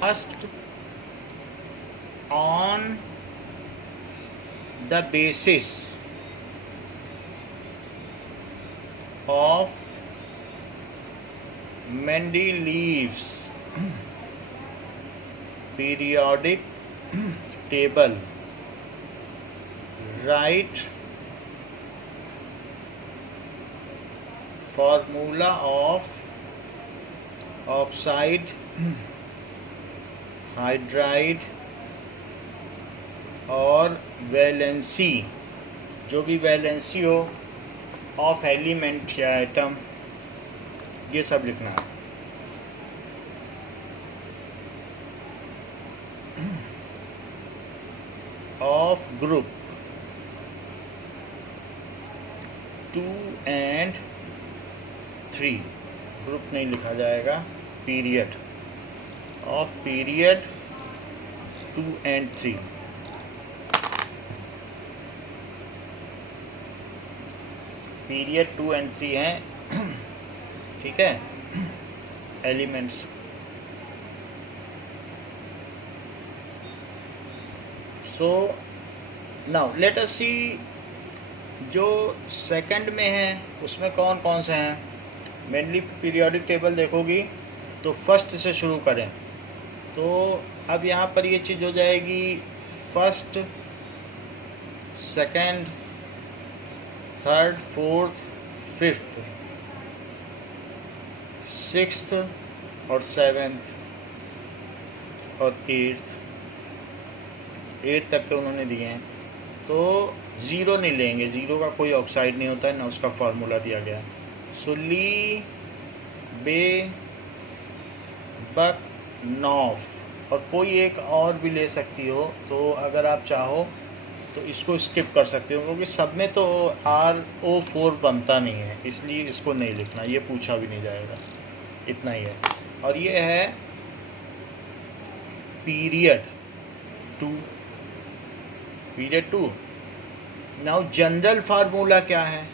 asked on the basis of Mendeleev's periodic table, write formula of oxide, hydride और valency, जो भी valency हो of element या item, ये सब लिखना है। ऑफ ग्रुप 2 and 3, ग्रुप नहीं लिखा जाएगा, period, of period 2 and 3। Period 2 and 3 हैं, ठीक है, elements. So now let us see जो सेकंड में है उसमें कौन कौन से हैं। मेनली पीरियोडिक टेबल देखोगी तो फर्स्ट से शुरू करें, तो अब यहाँ पर ये चीज़ हो जाएगी first, second, third, fourth, fifth, sixth और सेवेंथ और एट्थ तक के उन्होंने दिए हैं। तो ज़ीरो नहीं लेंगे, ज़ीरो का कोई ऑक्साइड नहीं होता है, ना उसका फार्मूला दिया गया है। सो ली, बे, बक, नॉफ, और कोई एक और भी ले सकती हो, तो अगर आप चाहो तो इसको स्किप कर सकते हो, क्योंकि सब में तो RO4 बनता नहीं है, इसलिए इसको नहीं लिखना, ये पूछा भी नहीं जाएगा, इतना ही है। और ये है period 2, period 2। Now general formula क्या है?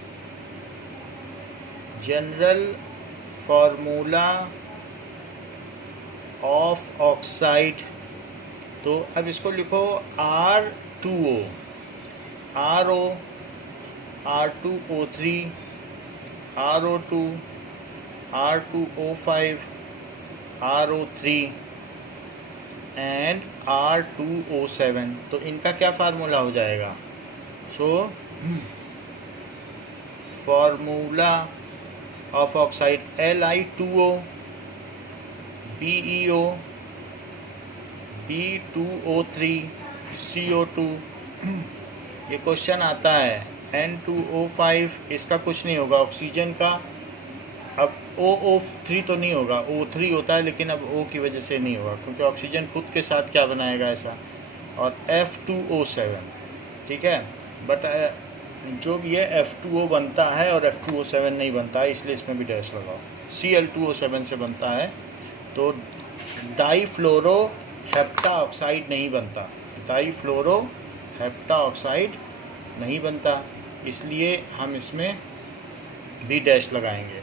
जनरल फार्मूला ऑफ ऑक्साइड, तो अब इसको लिखो R2O, RO, R2O3, RO2, R2O5, RO3 and R2O7। तो इनका क्या फार्मूला हो जाएगा? So formula of oxide Li2O, BeO, B2O3, CO2। ये क्वेश्चन आता है N2O5, इसका कुछ नहीं होगा ऑक्सीजन का। अब OO3 तो नहीं होगा, O3 होता है, लेकिन अब O की वजह से नहीं होगा, क्योंकि ऑक्सीजन खुद के साथ क्या बनाएगा ऐसा। और F2O7, ठीक है, बट जो भी है F2O बनता है और F2O7 नहीं बनता है, इसलिए इसमें भी डैश लगाओ। Cl2O7 से बनता है, तो डाईफ्लोरो हेप्टा ऑक्साइड नहीं बनता, डाईफ्लोरो हेप्टा ऑक्साइड नहीं बनता, इसलिए हम इसमें भी डैश लगाएंगे।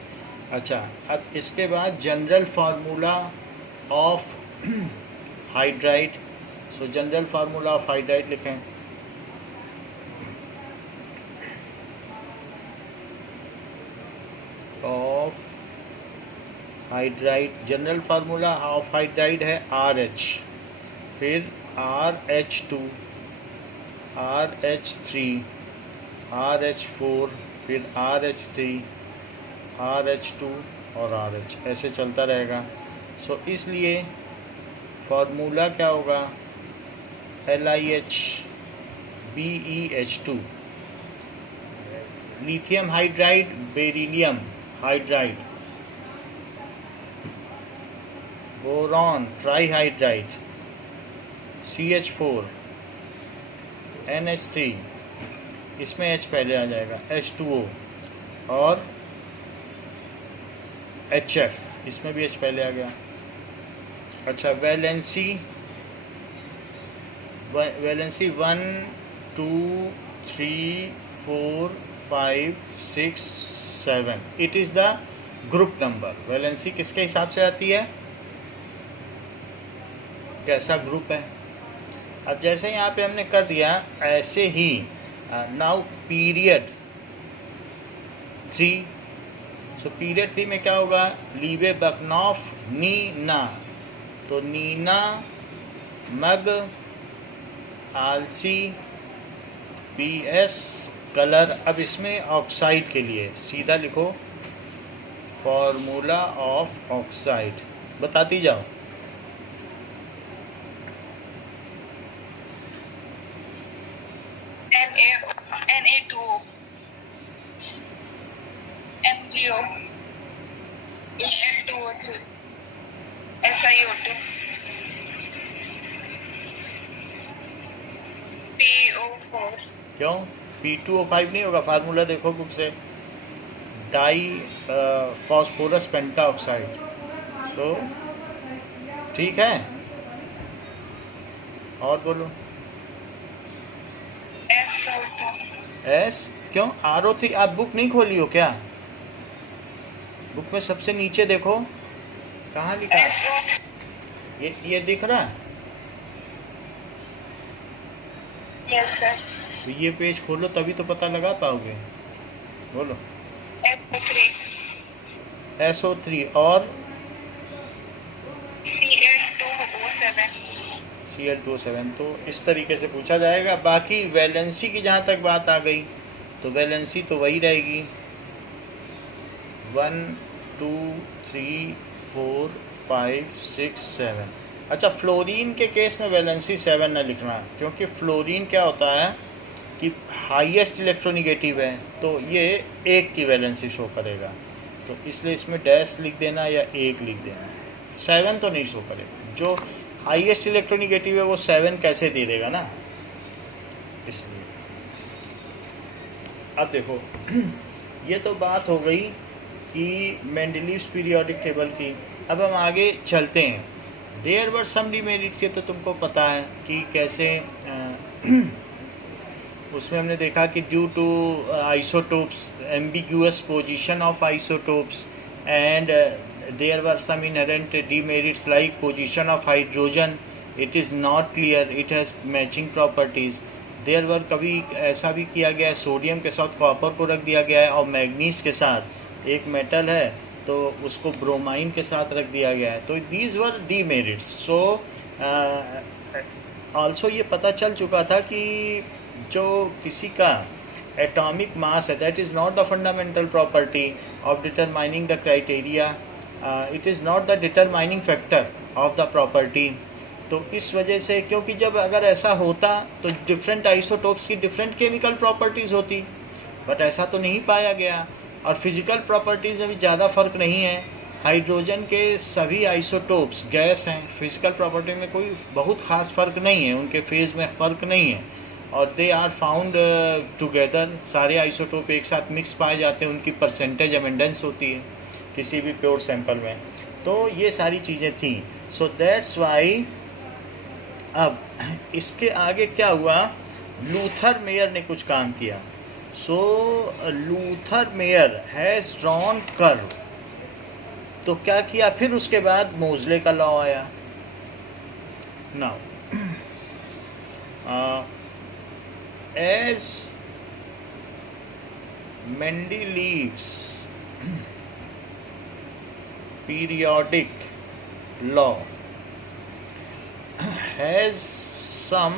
अच्छा, अब इसके बाद general formula of hydride. So general formula of hydride लिखें, of hydride, general formula of hydride है RH, फिर RH2, RH3, RH4, फिर RH3, RH2 और RH, ऐसे चलता रहेगा। सो इसलिए फार्मूला क्या होगा? LiH, BeH2, lithium hydride, beryllium hydride, boron trihydride, CH4, NH3, इसमें H पहले आ जाएगा, H2O, और HF, इसमें भी H पहले आ गया। अच्छा, valency 1, 2, 3, 4, 5, 6, 7, it is the group number. Valency किसके हिसाब से आती है? कैसा ग्रुप है। अब जैसे यहाँ पे हमने कर दिया, ऐसे ही नाउ पीरियड 3। सो पीरियड 3 में क्या होगा, लीबे बकनॉफ नीना, तो नीना मग आलसी PS कलर। अब इसमें ऑक्साइड के लिए सीधा लिखो फॉर्मूला ऑफ ऑक्साइड, बताती जाओ। Na2 MgO Al2O3 SiO2 PO4। क्यों P2O5 नहीं होगा? फार्मूला देखो बुक से, डाई फॉस्फोरस पेंटाऑक्साइड। सो ठीक है, और बोलो। S क्यों RO3? आप बुक नहीं खोली हो क्या? बुक में सबसे नीचे देखो, कहाँ लिखा है? ये दिख रहा है? Yes sir. तो ये पेज खोलो तभी तो पता लगा पाओगे। बोलो। SO3 और Cl2O7। तो इस तरीके से पूछा जाएगा। बाकी वैलेंसी की जहाँ तक बात आ गई, तो वैलेंसी तो वही रहेगी 1 2 3 4 5 6 7। अच्छा, फ्लोरीन के केस में वैलेंसी 7 न लिखना, क्योंकि फ्लोरीन क्या होता है कि हाईएस्ट इलेक्ट्रोनिगेटिव है, तो ये 1 की वैलेंसी शो करेगा, तो इसलिए इसमें डैश लिख देना या 1 लिख देना। 7 तो नहीं शो करेगा, जो हाईएस्ट इलेक्ट्रोनिगेटिव है वो 7 कैसे दे देगा ना, इसलिए। अब देखो ये तो बात हो गई कि मेंडलीव्स पीरियोडिक टेबल की। अब हम आगे चलते हैं। देयर वर सम डिमेरिट्स, ये तो तुमको पता है कि कैसे उसमें हमने देखा कि due to isotopes, ambiguous position of isotopes, and there were some inherent demerits like position of hydrogen, it is not clear, it has matching properties. there were कभी ऐसा भी किया गया है, सोडियम के साथ कॉपर को रख दिया गया है, और मैग्नीज के साथ एक मेटल है तो उसको ब्रोमाइन के साथ रख दिया गया है, तो these were demerits. so also ये पता चल चुका था कि जो किसी का एटॉमिक मास है, that is not the fundamental property of determining the criteria, it is not the determining factor of the property. तो इस वजह से, क्योंकि जब अगर ऐसा होता तो डिफरेंट आइसोटोप्स की डिफरेंट केमिकल प्रॉपर्टीज़ होती, बट ऐसा तो नहीं पाया गया। और फिज़िकल प्रॉपर्टीज़ में भी ज़्यादा फ़र्क नहीं है। हाइड्रोजन के सभी आइसोटोप्स गैस हैं, फिज़िकल प्रॉपर्टी में कोई बहुत ख़ास फ़र्क नहीं है, उनके फेज़ में फ़र्क नहीं है, और दे आर फाउंड टुगेदर। सारे आइसोटोप एक साथ मिक्स पाए जाते हैं, उनकी परसेंटेज अमेंडेंस होती है किसी भी प्योर सैंपल में। तो ये सारी चीज़ें थी। सो दैट्स वाई अब इसके आगे क्या हुआ, लूथर मेयर ने कुछ काम किया। So Lothar Meyer has drawn curve. तो क्या किया फिर उसके बाद, मोज़ले का लॉ आया। Now as Mendeleev's periodic law has some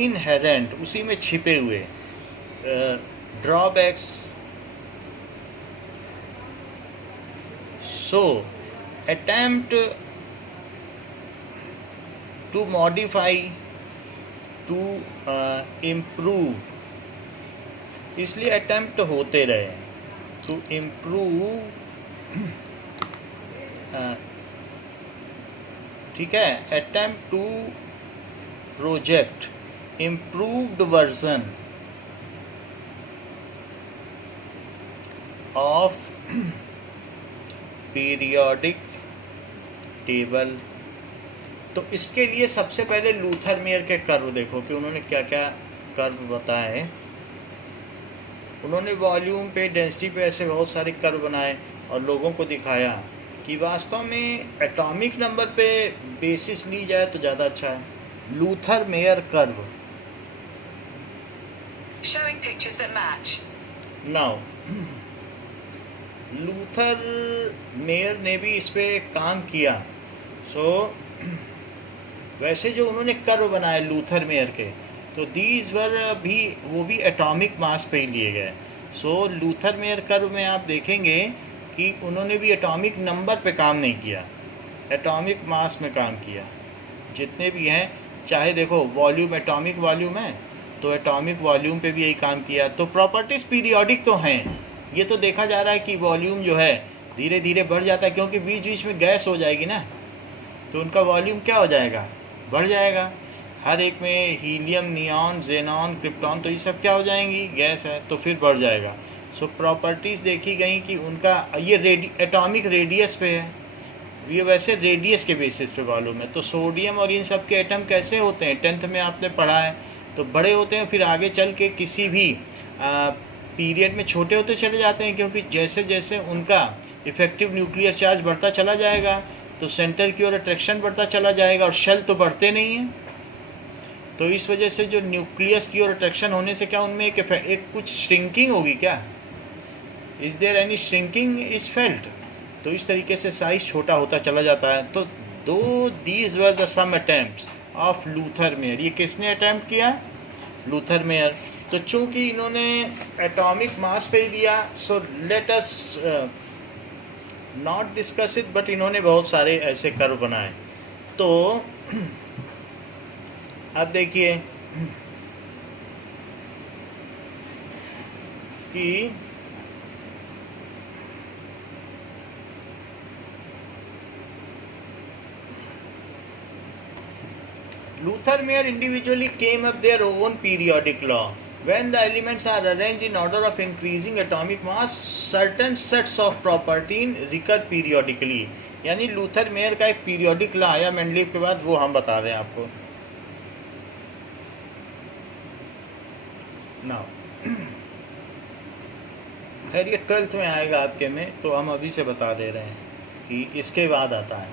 inherent, उसी में छिपे हुए drawbacks. So attempt to modify, to improve, इसलिए attempt होते रहे to improve, ठीक है, attempt to project improved version of periodic table। तो इसके लिए सबसे पहले लूथर मेयर के कर्व देखो कि उन्होंने क्या क्या कर्व बताए हैं। उन्होंने वॉल्यूम पे, डेंसिटी पे ऐसे बहुत सारे कर्व बनाए और लोगों को दिखाया कि वास्तव में एटॉमिक नंबर पे बेसिस ली जाए तो ज़्यादा अच्छा है। Luther Meyer curve. Showing pictures that match. Now Luther mayor ने भी इस पे काम किया। सो वैसे जो उन्होंने कर्व बनाए लूथर मेयर के, तो दीज वर भी वो भी एटॉमिक मास पे ही लिए गए। सो लूथर मेयर कर्व में आप देखेंगे कि उन्होंने भी एटॉमिक नंबर पे काम नहीं किया, एटॉमिक मास में काम किया। जितने भी हैं, चाहे देखो वॉल्यूम, एटॉमिक वॉल्यूम है तो एटॉमिक वॉल्यूम पे भी यही काम किया। तो प्रॉपर्टीज़ पीरियोडिक तो हैं, ये तो देखा जा रहा है कि वॉल्यूम जो है धीरे धीरे बढ़ जाता है, क्योंकि बीच बीच में गैस हो जाएगी ना, तो उनका वॉल्यूम क्या हो जाएगा, बढ़ जाएगा। हर एक में हीलियम, नियॉन, जेनॉन, क्रिप्टॉन, तो ये सब क्या हो जाएंगी, गैस है, तो फिर बढ़ जाएगा। सो प्रॉपर्टीज़ देखी गई कि उनका ये एटॉमिक रेडियस पे है, ये वैसे रेडियस के बेसिस पे वॉल्यूम है। तो सोडियम और इन सब के एटम कैसे होते हैं, 10th में आपने पढ़ा है, तो बड़े होते हैं, फिर आगे चल के किसी भी पीरियड में छोटे होते चले जाते हैं, क्योंकि जैसे जैसे उनका इफेक्टिव न्यूक्लियर चार्ज बढ़ता चला जाएगा तो सेंटर की ओर अट्रैक्शन बढ़ता चला जाएगा, और शेल तो बढ़ते नहीं हैं। तो इस वजह से जो न्यूक्लियस की ओर अट्रैक्शन होने से क्या उनमें एक कुछ श्रिंकिंग होगी क्या, is there any shrinking is felt. तो इस तरीके से साइज छोटा होता चला जाता है। तो these were the some attempts of Luther Meyer. ये किसने अटेम्प्ट किया, लूथर मेयर। तो चूंकि इन्होंने एटॉमिक मास पे ही दिया, सो let us not discuss it, but इन्होंने बहुत सारे ऐसे कर्व बनाए। तो अब देखिए कि Luther Meyer individually came up their own periodic law. When the elements are arranged in order of increasing atomic mass, certain sets of properties recur periodically. यानी लूथर मेयर का एक पीरियोडिक लॉ आया Mendeleev के बाद, वो हम बता दें आपको। नाउ खैर ये 12th में आएगा आपके में, तो हम अभी से बता दे रहे हैं कि इसके बाद आता है।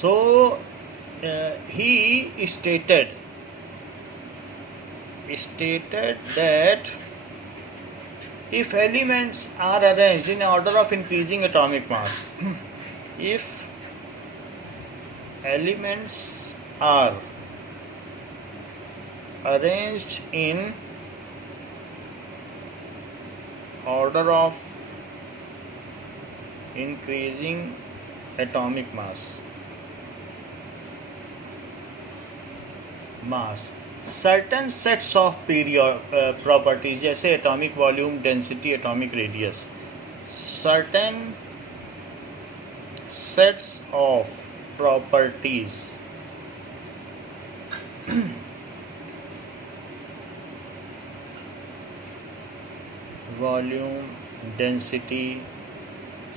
सो he stated that if elements are arranged in order of increasing atomic mass, if elements are arranged in order of increasing atomic mass, certain sets of properties जैसे atomic volume, density, atomic radius, certain sets of properties volume, density,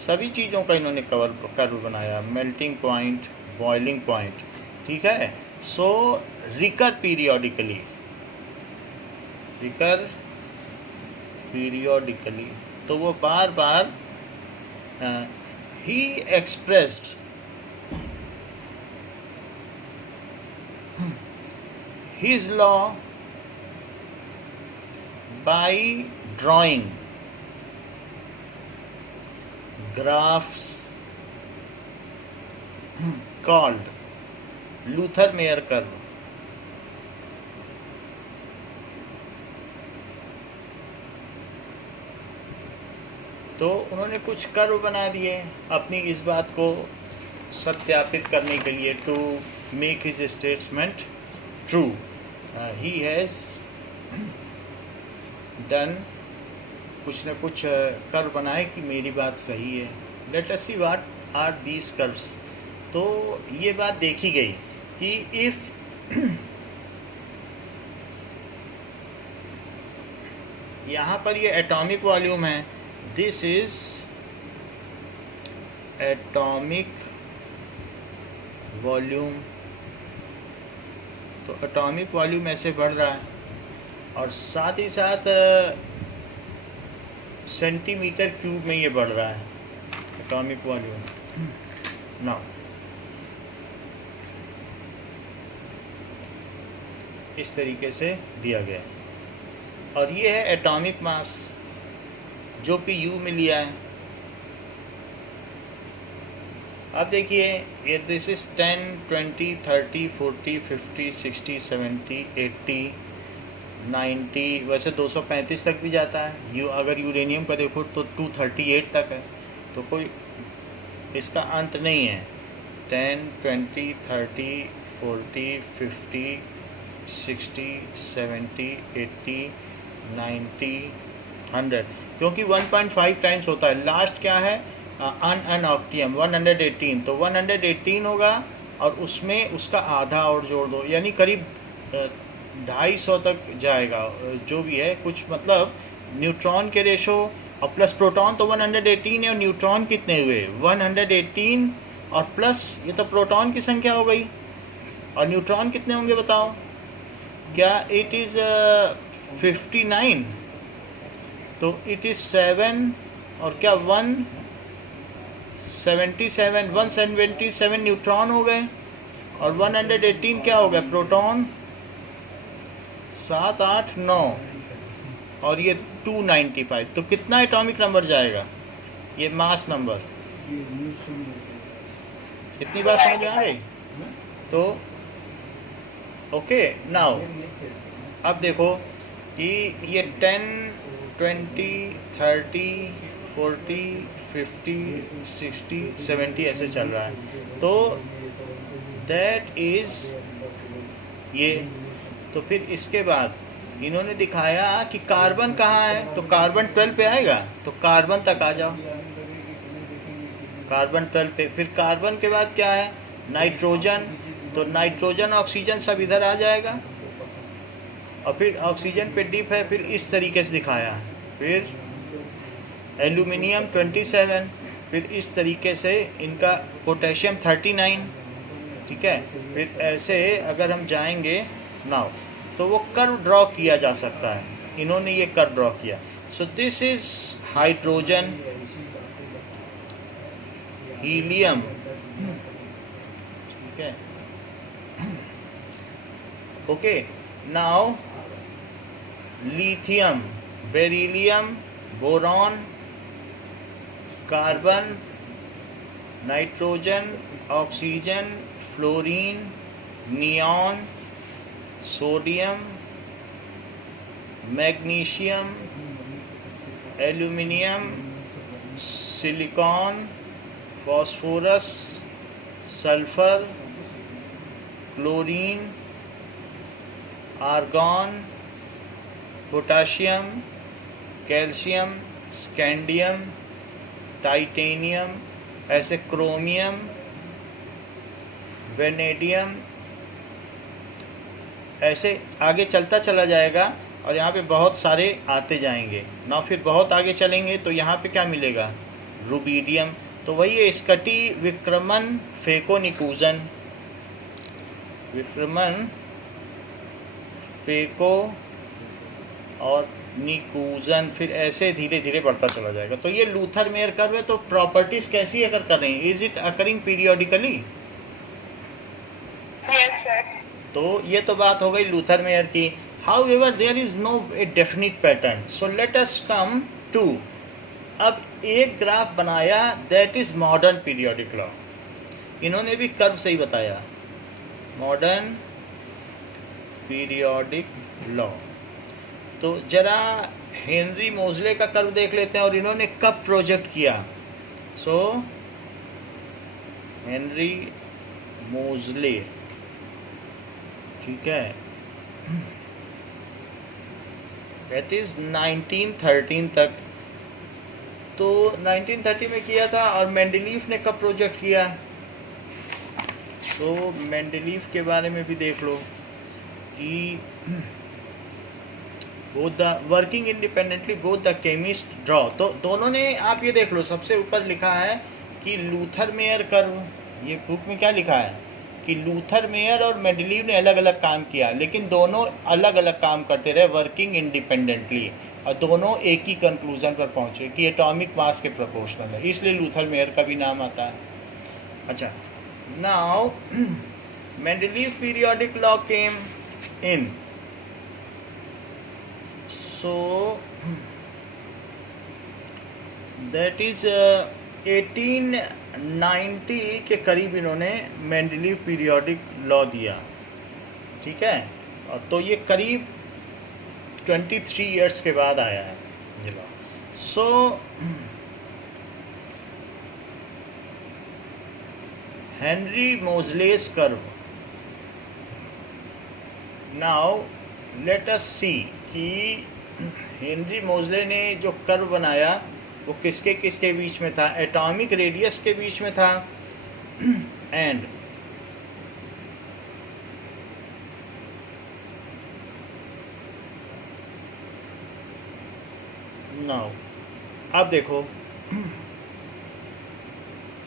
सभी चीज़ों का इन्होंने curve बनाया, melting point, boiling point, ठीक है। सो recur periodically, तो वो बार बार ही expressed his law by drawing graphs called Lothar Meyer curve. तो उन्होंने कुछ कर्व बना दिए अपनी इस बात को सत्यापित करने के लिए, to make his statement true. He has done, कुछ न कुछ कर्व बनाए कि मेरी बात सही है। Let us see what are these curves. तो ये बात देखी गई कि इफ यहाँ पर ये एटॉमिक वॉल्यूम है, दिस इज एटॉमिक वॉल्यूम, तो एटॉमिक वॉल्यूम ऐसे बढ़ रहा है, और साथ ही साथ सेंटीमीटर क्यूब में ये बढ़ रहा है एटॉमिक वॉल्यूम। नाउ इस तरीके से दिया गया है। और ये है एटॉमिक मास जो कि U में लिया है। अब देखिए ये दिस इज 10, 20, 30, 40, 50, 60, 70, 80, 90, वैसे 235 तक भी जाता है। अगर यूरेनियम का देखो तो 238 तक है, तो कोई इसका अंत नहीं है। 10, 20, 30, 40, 50, 60, 70, 80, 90, 100, क्योंकि 1.5 टाइम्स होता है। लास्ट क्या है? अनऑक्टियम 118, तो 118 होगा और उसमें उसका आधा और जोड़ दो, यानी करीब 250 तक जाएगा। जो भी है कुछ, मतलब न्यूट्रॉन के रेशो और प्लस प्रोटॉन तो 118 है और न्यूट्रॉन कितने हुए? 118 और प्लस ये तो प्रोटॉन की संख्या हो गई, और न्यूट्रॉन कितने होंगे बताओ? क्या इट इज़ 59, तो इट इज़ 7 और क्या 177 न्यूट्रॉन हो गए, और 118 क्या हो गया? प्रोटॉन। 7, 8, 9 और ये 295, तो कितना एटॉमिक नंबर जाएगा? ये मास नंबर। इतनी बात समझ में आ गई? तो ओके, नाउ अब देखो कि ये 10, 20, 30, 40, 50, 60, 70 ऐसे चल रहा है। तो दैट इज़ ये। तो फिर इसके बाद इन्होंने दिखाया कि कार्बन कहाँ है, तो कार्बन 12 पे आएगा, तो कार्बन तक आ जाओ, कार्बन 12 पे। फिर कार्बन के बाद क्या है? नाइट्रोजन, तो नाइट्रोजन ऑक्सीजन सब इधर आ जाएगा, और फिर ऑक्सीजन पे डिप है, फिर इस तरीके से दिखाया है। फिर एल्यूमिनियम 27, फिर इस तरीके से इनका पोटेशियम 39, ठीक है। फिर ऐसे अगर हम जाएंगे नाउ, तो वो कर्व ड्रॉ किया जा सकता है। इन्होंने ये कर्व ड्रॉ किया। So this is hydrogen, helium, ठीक है, okay. Now lithium, beryllium, boron, carbon, nitrogen, oxygen, fluorine, neon, sodium, magnesium, aluminium, silicon, phosphorus, sulphur, chlorine, argon, potassium, calcium, scandium, titanium, ऐसे क्रोमियम, वेनेडियम, ऐसे आगे चलता चला जाएगा। और यहाँ पे बहुत सारे आते जाएंगे ना। फिर बहुत आगे चलेंगे तो यहाँ पे क्या मिलेगा? रुबीडियम। तो वही है स्कटी, विक्रमन, फेकोनिकूजन, विक्रमन, फेको और निकूजन, फिर ऐसे धीरे धीरे बढ़ता चला जाएगा। तो ये लूथर मेयर कर्व है। तो प्रॉपर्टीज कैसी अगर कर रहे हैं? Is it occurring periodically? Yes, sir. तो ये तो बात हो गई लूथर मेयर की। However there is no a definite pattern. So let us come to, अब एक ग्राफ बनाया that is modern periodic law. इन्होंने भी कर्व से ही बताया, मॉडर्न पीरियोडिक लॉ। तो जरा हेनरी मोजले का कर्व देख लेते हैं और इन्होंने कब प्रोजेक्ट किया। सो हेनरी मोजले, ठीक है, दैट इज 1913 तक। तो 1930 में किया था। और मेंडलीफ ने कब प्रोजेक्ट किया? तो मेंडलीफ के बारे में भी देख लो कि both the working independently both the chemist draw. तो दोनों ने, आप ये देख लो, सबसे ऊपर लिखा है कि लूथर मेयर कर्व। ये बुक में क्या लिखा है कि लूथर मेयर और मेंडलीव ने अलग अलग काम किया, लेकिन दोनों अलग अलग काम करते रहे वर्किंग इंडिपेंडेंटली, और दोनों एक ही कंक्लूजन पर पहुंचे कि एटॉमिक मास के प्रोपोर्शनल है, इसलिए लूथर मेयर का भी नाम आता है। अच्छा, now Mendeleev periodic law came in. So that is 1890 के करीब इन्होंने मेंडलीव पीरियोडिक लॉ दिया, ठीक है। और तो ये करीब 23 इयर्स के बाद आया है ये law. So Henry Moseley curve. Now let us see कि हेनरी मोजले ने जो कर्व बनाया वो किसके किसके बीच में था। एटॉमिक रेडियस के बीच में था एंड नाउ अब देखो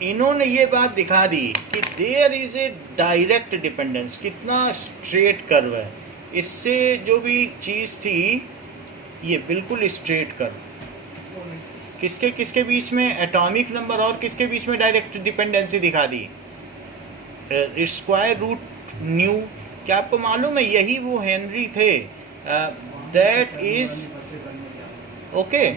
इन्होंने ये बात दिखा दी कि there is a direct dependence. कितना स्ट्रेट कर्व है, इससे जो भी चीज़ थी ये बिल्कुल स्ट्रेट कर्व। किसके किसके बीच में, एटॉमिक नंबर और किसके बीच में डायरेक्ट डिपेंडेंसी दिखा दी, स्क्वायर रूट न्यू। क्या आपको मालूम है यही वो हेनरी थे, दैट इज ओके